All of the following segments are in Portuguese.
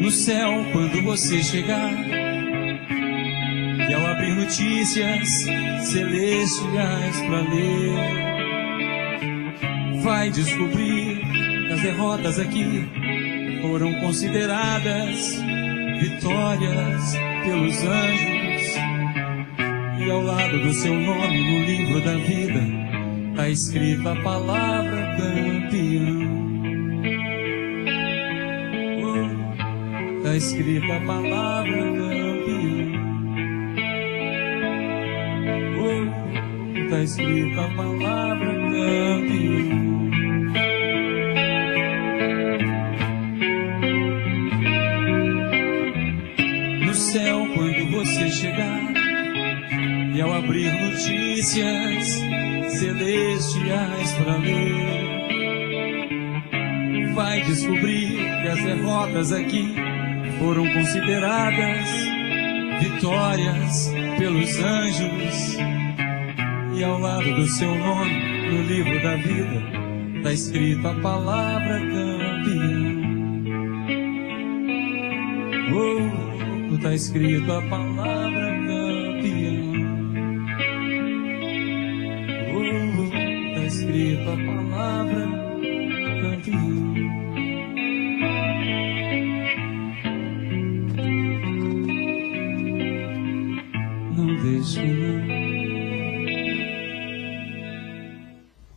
No céu, quando você chegar, e ao abrir notícias celestiais para ler, vai descobrir que as derrotas aqui foram consideradas vitórias pelos anjos. E ao lado do seu nome no livro da vida está escrita a palavra campeão. Está escrita a palavra campeão. Está escrita a palavra campeão. No céu, quando você chegar, e ao abrir notícias celestiais para ler, vai descobrir que as derrotas aqui foram consideradas vitórias pelos anjos. E ao lado do seu nome, no livro da vida, está escrita a palavra campeão. Está escrito a palavra campeão. Está escrito a palavra campeão.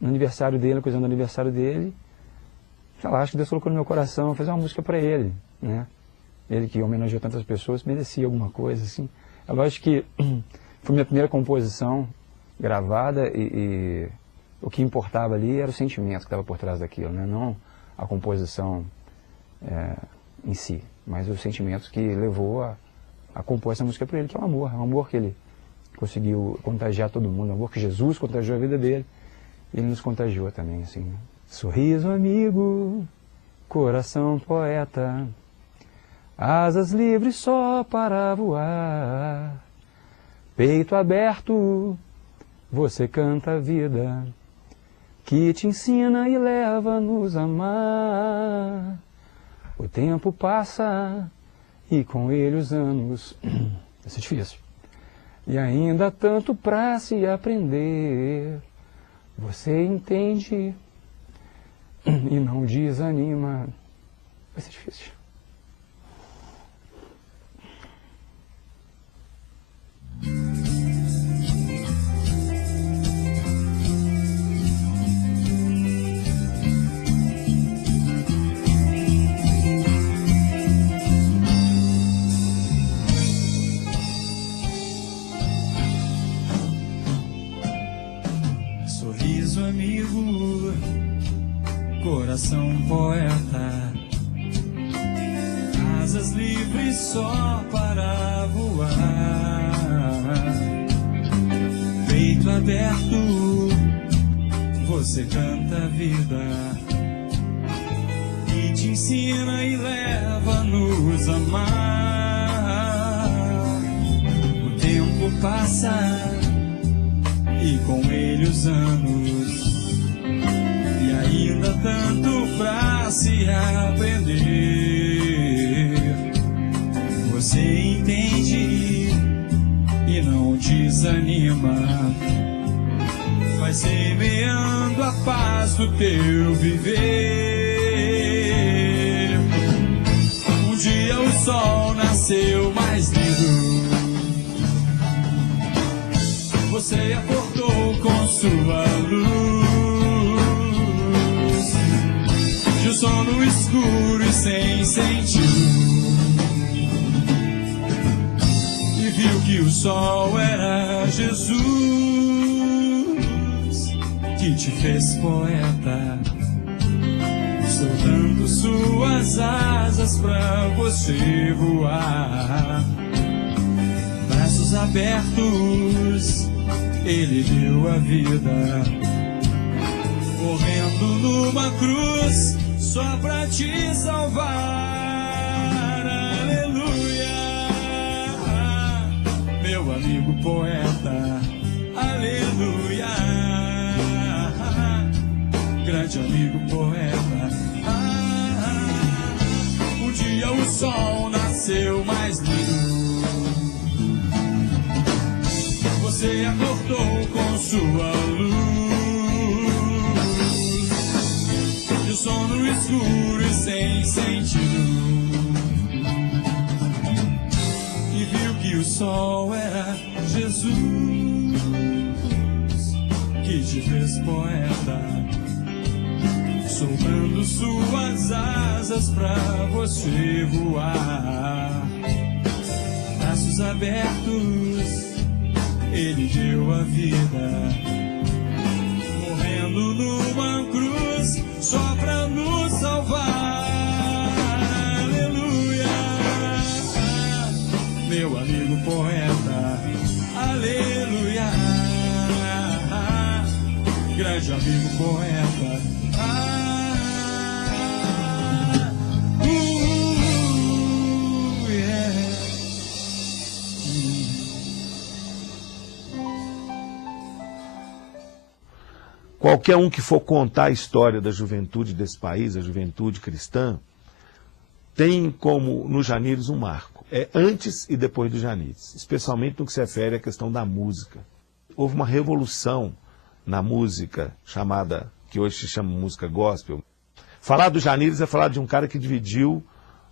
No aniversário dele, na coisa do aniversário dele, sei lá, acho que Deus colocou no meu coração fazer uma música para ele, né? Ele que homenageou tantas pessoas, merecia alguma coisa, assim. É lógico que foi minha primeira composição gravada e o que importava ali era o sentimento que estava por trás daquilo, né? Não a composição em si, mas os sentimentos que levou a compor essa música para ele, que é um amor que ele conseguiu contagiar todo mundo, um amor que Jesus contagiou a vida dele, e ele nos contagiou também, assim, né? Sorriso amigo, coração poeta, asas livres só para voar, peito aberto, você canta a vida, que te ensina e leva-nos a amar. O tempo passa e com ele os anos. Isso é difícil. E ainda há tanto para se aprender. Você entende e não desanima. Vai ser difícil. Sorriso amigo, coração poeta, asas livres só para voar, peito aberto, você canta a vida e te ensina e leva-nos a amar. O tempo passa e com ele os anos, e ainda tanto pra se aprender. Você entende e não desanima, vai semeando a paz do teu viver. Um dia o sol nasceu mais lindo, você acordou com sua luz, de um sono escuro e sem sentido, e viu que o sol era Jesus, que te fez poeta, soltando suas asas pra você voar. Braços abertos, ele deu a vida, morrendo numa cruz só pra te salvar. Aleluia, meu amigo poeta. Aleluia, grande amigo poeta. Um dia o sol nasceu mais lindo. Você acordou com sua luz, e o sono escuro e sem sentido, e viu que o sol era Jesus, que te fez poeta, soltando suas asas pra você voar. Braços abertos, ele deu a vida, morrendo numa cruz só pra nos salvar. Aleluia, meu amigo poeta, aleluia, grande amigo poeta. Qualquer um que for contar a história da juventude desse país, a juventude cristã, tem como no Janires um marco. É antes e depois do Janires, especialmente no que se refere à questão da música. Houve uma revolução na música chamada, que hoje se chama música gospel. Falar do Janires é falar de um cara que dividiu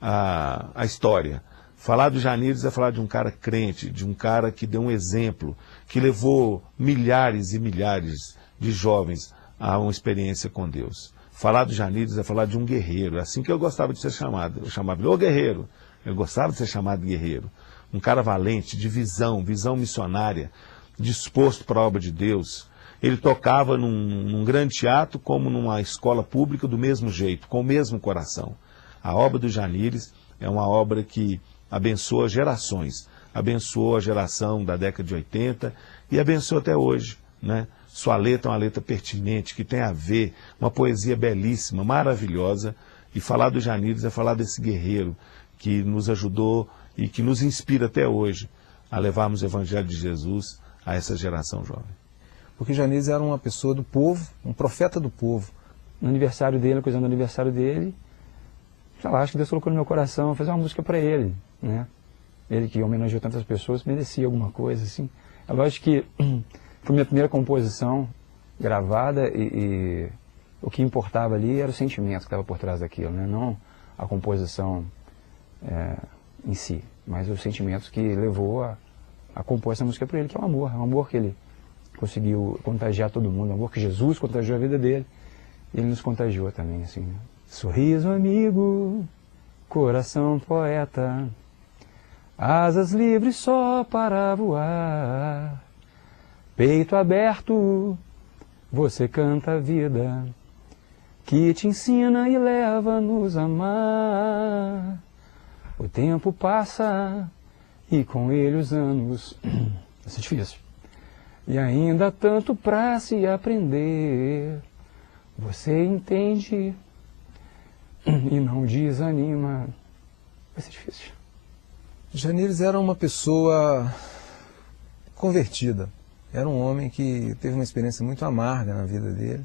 a história. Falar do Janires é falar de um cara crente, de um cara que deu um exemplo, que levou milhares e milhares de jovens a uma experiência com Deus. Falar do Janires é falar de um guerreiro. É assim que eu gostava de ser chamado. Eu chamava ele, ô guerreiro. Eu gostava de ser chamado de guerreiro. Um cara valente, de visão missionária, disposto para a obra de Deus. Ele tocava num grande teatro como numa escola pública do mesmo jeito, com o mesmo coração. A obra do Janires é uma obra que abençoa gerações. Abençoou a geração da década de 80 e abençoa até hoje, né? Sua letra é uma letra pertinente, que tem a ver, uma poesia belíssima, maravilhosa. E falar do Janires é falar desse guerreiro que nos ajudou e que nos inspira até hoje a levarmos o Evangelho de Jesus a essa geração jovem. Porque Janires era uma pessoa do povo, um profeta do povo. No aniversário dele, na coisa do aniversário dele, sei lá, acho que Deus colocou no meu coração fazer uma música para ele, né? Ele que homenageou tantas pessoas, merecia alguma coisa, assim. É lógico que foi minha primeira composição gravada e o que importava ali era o sentimento que estava por trás daquilo, né? Não a composição em si, mas o sentimento que levou a compor essa música para ele, que é um amor que ele conseguiu contagiar todo mundo, um amor que Jesus contagiou a vida dele, e ele nos contagiou também, assim, né? Sorriso amigo, coração poeta, asas livres só para voar, peito aberto, você canta a vida, que te ensina e leva-nos a amar. O tempo passa e com ele os anos. Isso é difícil. E ainda há tanto para se aprender. Você entende e não desanima. Vai ser difícil. Janires era uma pessoa convertida. Era um homem que teve uma experiência muito amarga na vida dele.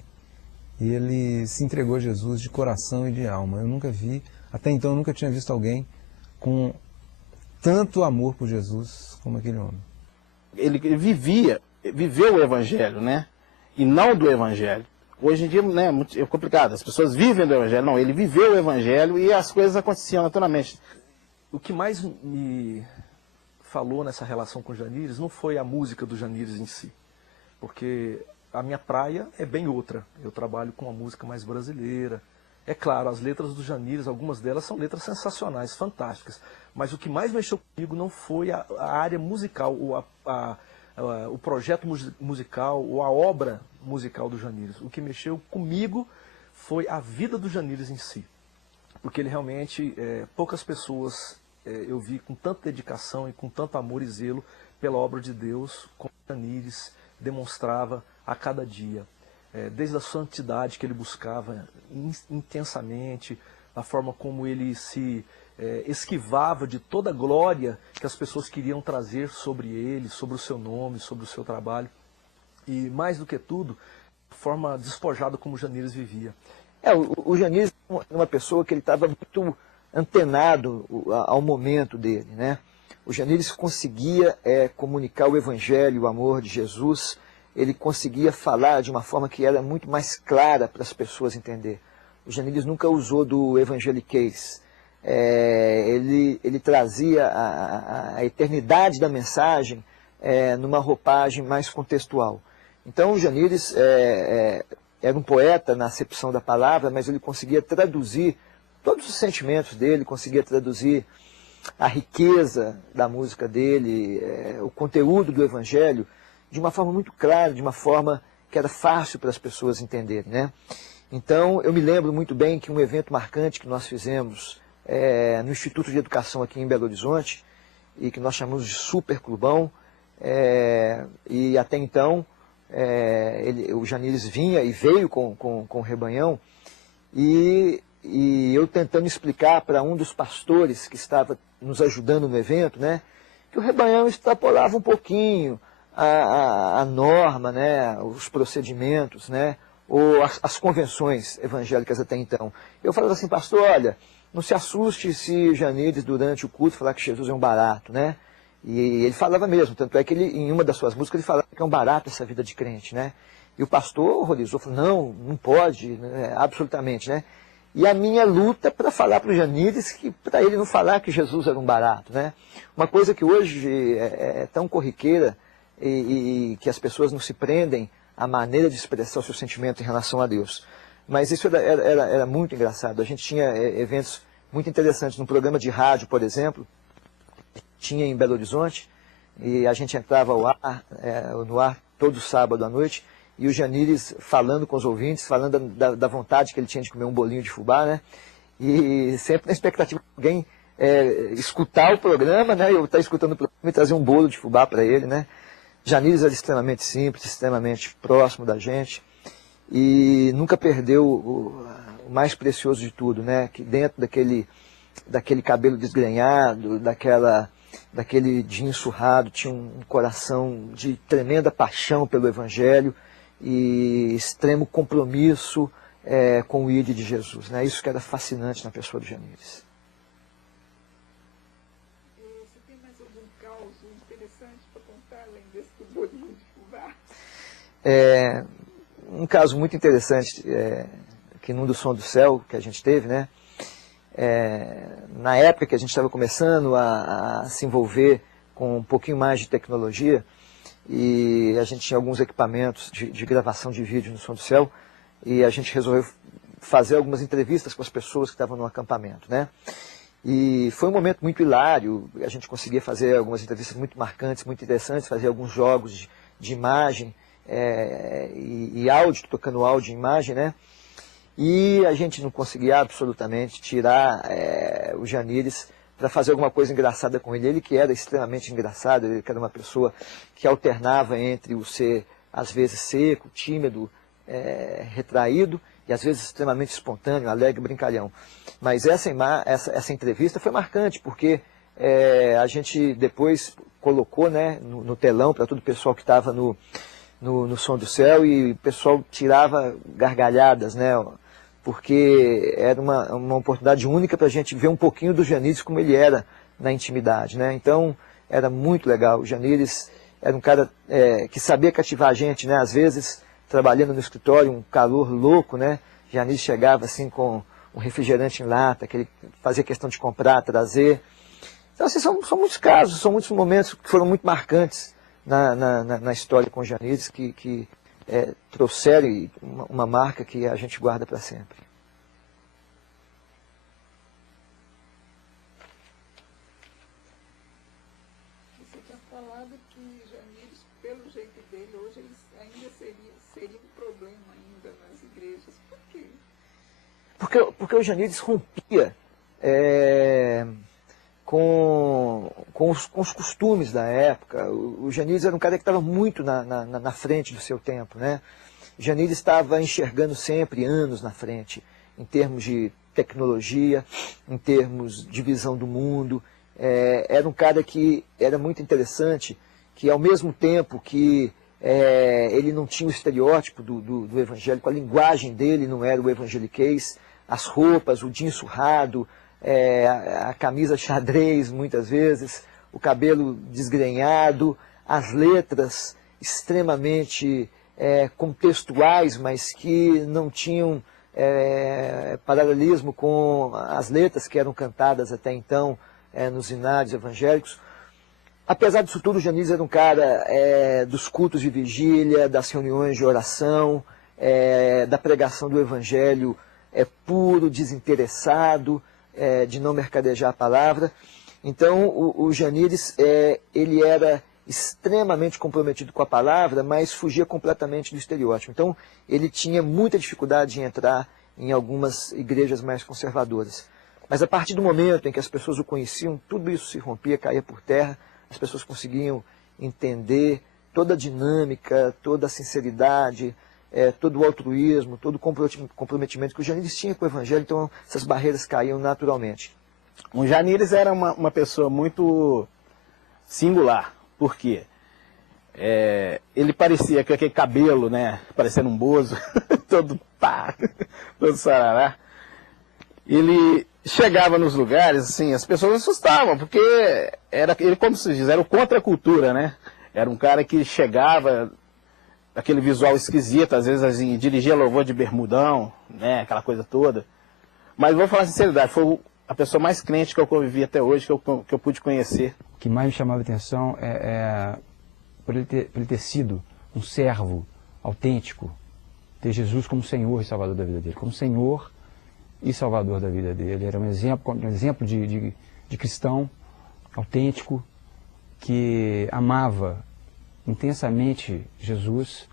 E ele se entregou a Jesus de coração e de alma. Eu nunca vi, até então eu nunca tinha visto alguém com tanto amor por Jesus como aquele homem. Ele viveu o Evangelho, né? E não do Evangelho. Hoje em dia, né, é complicado, as pessoas vivem do Evangelho. Não, ele viveu o Evangelho e as coisas aconteciam naturalmente. O que mais me falou nessa relação com o Janires não foi a música do Janires em si, porque a minha praia é bem outra. Eu trabalho com a música mais brasileira. É claro, as letras do Janires, algumas delas são letras sensacionais, fantásticas, mas o que mais mexeu comigo não foi a área musical, o projeto musical ou a obra musical do Janires. O que mexeu comigo foi a vida do Janires em si, porque ele realmente, poucas pessoas eu vi com tanta dedicação e com tanto amor e zelo pela obra de Deus, como Janires demonstrava a cada dia. Desde a santidade que ele buscava intensamente, a forma como ele se esquivava de toda a glória que as pessoas queriam trazer sobre ele, sobre o seu nome, sobre o seu trabalho. E mais do que tudo, a forma despojada como o Janires vivia. O Janires é uma pessoa que ele estava muito antenado ao momento dele, né? O Janires conseguia comunicar o evangelho, o amor de Jesus, ele conseguia falar de uma forma que era muito mais clara para as pessoas entender. O Janires nunca usou do evangeliquez. Ele trazia a eternidade da mensagem numa roupagem mais contextual. Então o Janires era um poeta na acepção da palavra, mas ele conseguia traduzir todos os sentimentos dele, conseguia traduzir a riqueza da música dele, o conteúdo do evangelho, de uma forma muito clara, de uma forma que era fácil para as pessoas entenderem, né? Então, eu me lembro muito bem que um evento marcante que nós fizemos no Instituto de Educação aqui em Belo Horizonte, e que nós chamamos de Super Clubão, e até então o Janires vinha e veio com o Rebanhão, e eu tentando explicar para um dos pastores que estava nos ajudando no evento, né, que o Rebanhão extrapolava um pouquinho a norma, né, os procedimentos, né, ou as convenções evangélicas até então. Eu falava assim, pastor, olha, não se assuste se Janires, durante o culto, falar que Jesus é um barato, né? E ele falava mesmo, tanto é que ele, em uma das suas músicas, ele falava que é um barato essa vida de crente, né? E o pastor horrorizou, falou, não pode, né, absolutamente, né? E a minha luta para falar para o Janires, que para ele não falar que Jesus era um barato, né? Uma coisa que hoje é tão corriqueira e que as pessoas não se prendem à maneira de expressar o seu sentimento em relação a Deus. Mas isso era muito engraçado. A gente tinha eventos muito interessantes no programa de rádio, por exemplo, tinha em Belo Horizonte, e a gente entrava no ar todo sábado à noite, e o Janires falando com os ouvintes, falando da vontade que ele tinha de comer um bolinho de fubá, né? E sempre na expectativa de alguém escutar o programa, né? Eu estar escutando o programa e trazer um bolo de fubá para ele, né? Janires era extremamente simples, extremamente próximo da gente, e nunca perdeu o mais precioso de tudo, né? Que dentro daquele cabelo desgrenhado, daquele jeans surrado, tinha um coração de tremenda paixão pelo Evangelho e extremo compromisso com o ID de Jesus, né? Isso que era fascinante na pessoa do Janires. Você tem mais algum caos interessante para contar, além desse do bolinho de fubá? Um caso muito interessante, que num do Som do Céu que a gente teve, né? Na época que a gente estava começando a se envolver com um pouquinho mais de tecnologia, e a gente tinha alguns equipamentos de gravação de vídeo no Som do Céu, e a gente resolveu fazer algumas entrevistas com as pessoas que estavam no acampamento, né? E foi um momento muito hilário, a gente conseguia fazer algumas entrevistas muito marcantes, muito interessantes, fazer alguns jogos de imagem e áudio, tocando áudio e imagem, né? E a gente não conseguia absolutamente tirar o Janires para fazer alguma coisa engraçada com ele. Ele que era extremamente engraçado, ele que era uma pessoa que alternava entre o ser, às vezes, seco, tímido, retraído, e às vezes extremamente espontâneo, alegre, brincalhão. Mas essa entrevista foi marcante, porque a gente depois colocou, né, no telão para todo o pessoal que estava no Som do Céu, e o pessoal tirava gargalhadas, né? Porque era uma oportunidade única para a gente ver um pouquinho do Janires como ele era na intimidade, né? Então, era muito legal. O Janires era um cara que sabia cativar a gente, né? Às vezes, trabalhando no escritório, um calor louco, né? Janires chegava assim com um refrigerante em lata, que ele fazia questão de comprar, trazer. Então, assim, são muitos casos, são muitos momentos que foram muito marcantes na história com o Janires, que trouxeram uma marca que a gente guarda para sempre. Você tinha falado que Janires, pelo jeito dele, hoje ele ainda seria um problema ainda nas igrejas. Por quê? Porque o Janires rompia com os costumes da época. O Janires era um cara que estava muito na frente do seu tempo, né? O Janires estava enxergando sempre anos na frente, em termos de tecnologia, em termos de visão do mundo. Era um cara que era muito interessante, que ao mesmo tempo que ele não tinha o estereótipo do evangélico, a linguagem dele não era o evangeliquez, as roupas, o jeans surrado, a camisa xadrez muitas vezes, o cabelo desgrenhado, as letras extremamente contextuais, mas que não tinham paralelismo com as letras que eram cantadas até então nos inários evangélicos. Apesar disso tudo, o Janiles era um cara dos cultos de vigília, das reuniões de oração, da pregação do evangelho puro, desinteressado, de não mercadejar a palavra. Então, o Janiles, ele era extremamente comprometido com a palavra, mas fugia completamente do estereótipo. Então, ele tinha muita dificuldade em entrar em algumas igrejas mais conservadoras. Mas a partir do momento em que as pessoas o conheciam, tudo isso se rompia, caía por terra, as pessoas conseguiam entender toda a dinâmica, toda a sinceridade, todo o altruísmo, todo o comprometimento que o Janiles tinha com o evangelho, então essas barreiras caíam naturalmente. O Janiles era uma pessoa muito singular. Por quê? Ele parecia com aquele cabelo, né? Parecendo um bozo, todo pá, todo sarará. Ele chegava nos lugares, assim, as pessoas assustavam, porque ele, como se diz, era o contra a cultura, né? Era um cara que chegava, aquele visual esquisito, às vezes assim, dirigia louvor de bermudão, né? Aquela coisa toda. Mas vou falar a sinceridade, foi a pessoa mais crente que eu convivi até hoje, que eu pude conhecer. O que mais me chamava a atenção por ele ter sido um servo autêntico, ter Jesus como Senhor e Salvador da vida dele, como Senhor e Salvador da vida dele. Era um exemplo de cristão autêntico que amava intensamente Jesus.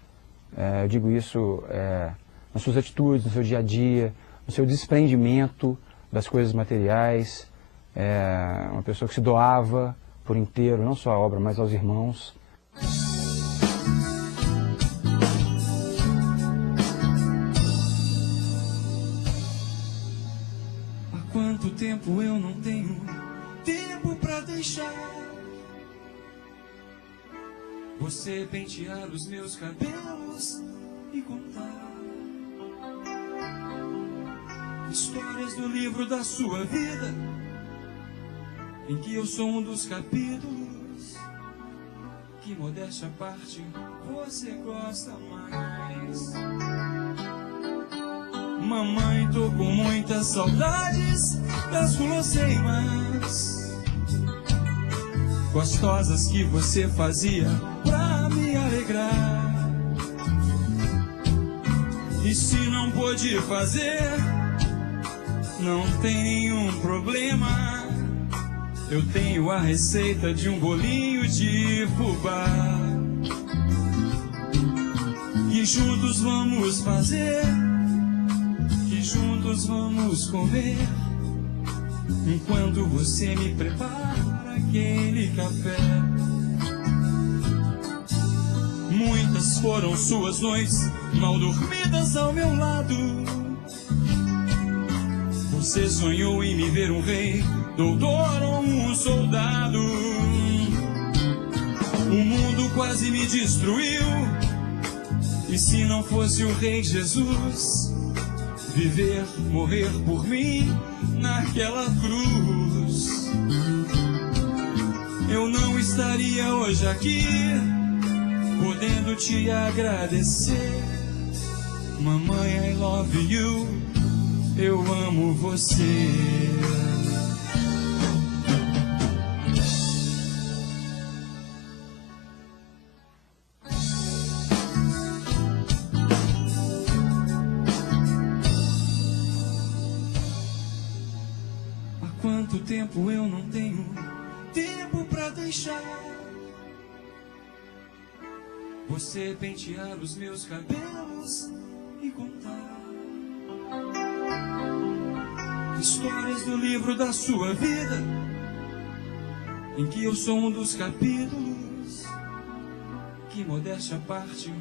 Eu digo isso nas suas atitudes, no seu dia a dia, no seu desprendimento das coisas materiais. Uma pessoa que se doava por inteiro, não só à obra, mas aos irmãos. Há quanto tempo eu não tenho tempo pra deixar você pentear os meus cabelos e contar histórias do livro da sua vida, em que eu sou um dos capítulos que, modéstia à parte, você gosta mais. Mamãe, tô com muitas saudades das guloseimas gostosas que você fazia pra me alegrar. E se não pôde fazer, não tem nenhum problema. Eu tenho a receita de um bolinho de fubá que juntos vamos fazer, que juntos vamos comer, enquanto você me prepara aquele café. Muitas foram suas noites mal dormidas ao meu lado. Você sonhou em me ver um rei, doutor ou um soldado. O mundo quase me destruiu, e se não fosse o Rei Jesus viver, morrer por mim naquela cruz, eu não estaria hoje aqui podendo te agradecer. Mamãe, I love you, eu amo você. Há quanto tempo eu não tenho tempo pra deixar você pentear os meus cabelos e contar histórias do livro da sua vida, em que eu sou um dos capítulos que, modéstia à parte,